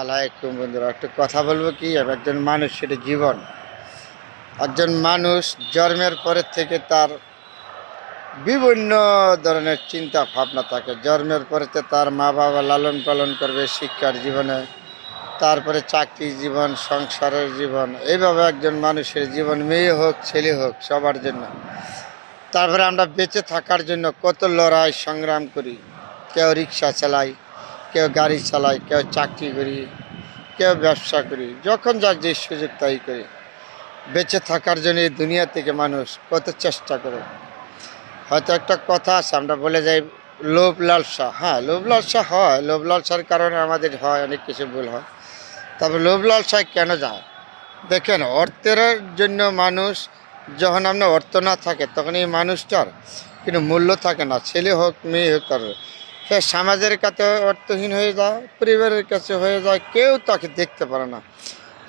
আলাইকুম বন্ধুরা, একটু কথা বলবো কি একজন মানুষের জীবন। একজন মানুষ জন্মের পরের থেকে তার বিভিন্ন ধরনের চিন্তা ভাবনা থাকে। জন্মের পরেতে তার মা বাবা লালন পালন করবে শিক্ষার জীবনে, তারপরে চাকরি জীবন, সংসারের জীবন, এইভাবে একজন মানুষের জীবন, মেয়ে হোক ছেলে হোক সবার জন্য। তারপরে আমরা বেঁচে থাকার জন্য কত লড়াই সংগ্রাম করি। কেউ রিক্সা চালাই, কেউ গাড়ি চালায়, কেউ চাকরি করি, কেউ ব্যবসা করি, যখন যার যে সুযোগ তাই করি। বেঁচে থাকার জন্য এই দুনিয়া থেকে মানুষ কত চেষ্টা করে। হয়তো একটা কথা আছে, আমরা বলে যাই লোভ লালসা। হ্যাঁ, লোভ লালসা হয়, লোভ লালসার কারণে আমাদের হয় অনেক কিছু ভুল হয়। তবে লোভ লালসায় কেন যায়? দেখেন, অর্থের জন্য মানুষ, যখন আপনার অর্থ না থাকে তখন এই মানুষটার কিন্তু মূল্য থাকে না। ছেলে হোক মেয়ে হোক, তার সে সমাজের কাছে অর্থহীন হয়ে যায়, পরিবারের কাছে হয়ে যায়, কেউ তাকে দেখতে পারে না।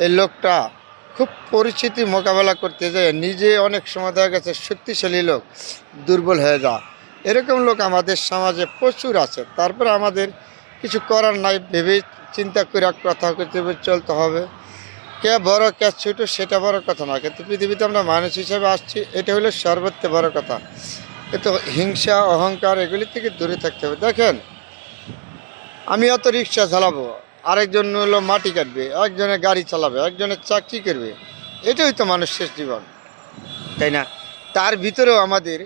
এই লোকটা খুব পরিস্থিতি মোকাবেলা করতে যায় নিজে অনেক সময় দেখা গেছে শক্তিশালী লোক দুর্বল হয়ে যায়। এরকম লোক আমাদের সমাজে প্রচুর আছে। তারপরে আমাদের কিছু করার নাই, ভেবে চিন্তা করে কথা করতে হবে, চলতে হবে। কে বড় কে ছোট সেটা বড় কথা না, কিন্তু পৃথিবীতে আমরা মানুষ হিসেবে আসছি, এটা হলো সর্বোচ্চ বড় কথা। কিন্তু হিংসা অহংকার এগুলি থেকে দূরে থাকতে হবে। দেখেন, আমি অত রিক্সা চালাবো, আরেকজন হলো মাটি কাটবে, একজনে গাড়ি চালাবে, একজনের চাকরি করবে, এটাই তো মানুষের জীবন, তাই না? তার ভিতরেও আমাদের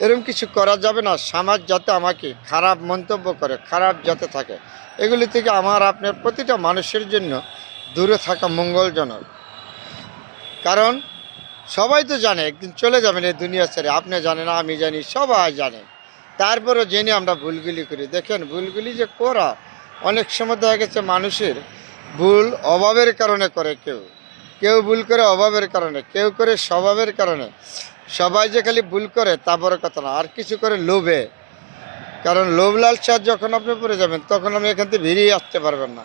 এরকম কিছু করা যাবে না। সমাজ যাতে আমাকে খারাপ মন্তব্য করে, খারাপ যাতে থাকে, এগুলি থেকে আমার আপনার প্রতিটা মানুষের জন্য দূরে থাকা মঙ্গলজনক। কারণ সবাই তো জানে একদিন চলে যাবেন এই দুনিয়া ছেড়ে। আপনি জানেন, আমি জানি, সবাই জানে। তারপরও জেনে আমরা ভুলগুলি করি। দেখেন, ভুলগুলি যে করা, অনেক সময় দেখা গেছে মানুষের ভুল অভাবের কারণে করে। কেউ কেউ ভুল করে অভাবের কারণে, কেউ করে স্বভাবের কারণে। সবাই যে খালি ভুল করে তা বড় কথা না, আর কিছু করে লোভে। কারণ লোভ লালসার যখন আপনি পড়ে যাবেন তখন আপনি এখান থেকে বেরিয়ে আসতে পারবেন না।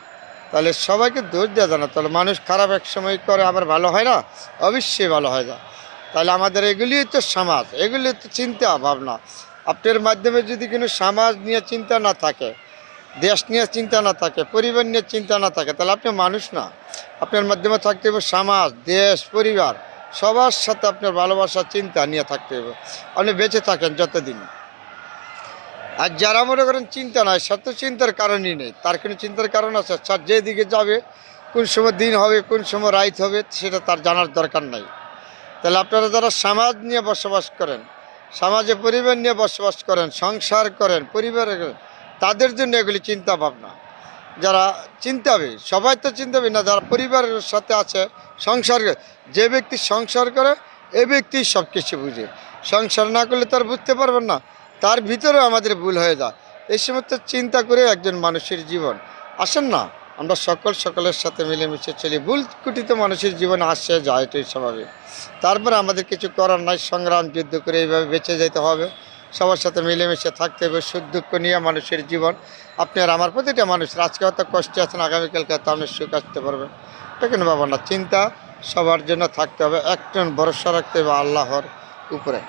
তাহলে সবাইকে দোষ দেওয়া যায় না। তাহলে মানুষ খারাপ এক সময় করে আবার ভালো হয় না, অবশ্যই ভালো হয় না। তাহলে আমাদের এগুলিই তো সমাজ, এগুলি তো চিন্তা ভাবনা। আপনার মাধ্যমে যদি কোনো সমাজ নিয়ে চিন্তা না থাকে, দেশ নিয়ে চিন্তা না থাকে, পরিবার নিয়ে চিন্তা না থাকে, তাহলে আপনি মানুষ না। আপনার মাধ্যমে থাকতে হবে সমাজ, দেশ, পরিবার, সবার সাথে আপনার ভালোবাসা চিন্তা নিয়ে থাকতে হবে। আপনি বেঁচে থাকেন যতদিন। আর যারা মনে করেন চিন্তা নাই, সে তো চিন্তার কারণই নেই। তার কোনো চিন্তার কারণ আছে? স্যার যেদিকে যাবে, কোন সময় দিন হবে, কোন সময় রাত হবে, সেটা তার জানার দরকার নাই। তাহলে আপনারা যারা সমাজ নিয়ে বসবাস করেন, সমাজে পরিবার নিয়ে বসবাস করেন, সংসার করেন, পরিবারে করেন, তাদের জন্য এগুলি চিন্তা ভাবনা। যারা চিন্তাবে, সবাই তো চিন্তাবে না, যারা পরিবারের সাথে আছে, সংসার যে ব্যক্তি সংসার করে, এ ব্যক্তি সব কিছু বুঝে। সংসার না করলে তার বুঝতে পারবেন না, তার ভিতরেও আমাদের ভুল হয়ে যায়। এই সমস্ত চিন্তা করে একজন মানুষের জীবন। আসেন না, আমরা সকলের সাথে মিলেমিশে চলি। ভুল কুটিত মানুষের জীবনে আসে যায়, এটাই স্বাভাবিক। তারপরে আমাদের কিছু করার নাই, সংগ্রাম যুদ্ধ করে এইভাবে বেঁচে যেতে হবে। সবার সাথে মিলেমিশে থাকতে হবে। সুখ দুঃখ নিয়ে মানুষের জীবন। আপনি আর আমার প্রতিটা মানুষ, আজকে হয়তো কষ্টে আছেন, আগামীকালকে হয়তো আপনি সুখ আসতে পারবে। এটা কেন ভাবনা, চিন্তা সবার জন্য থাকতে হবে। একজন ভরসা রাখতে হবে আল্লাহর উপরে।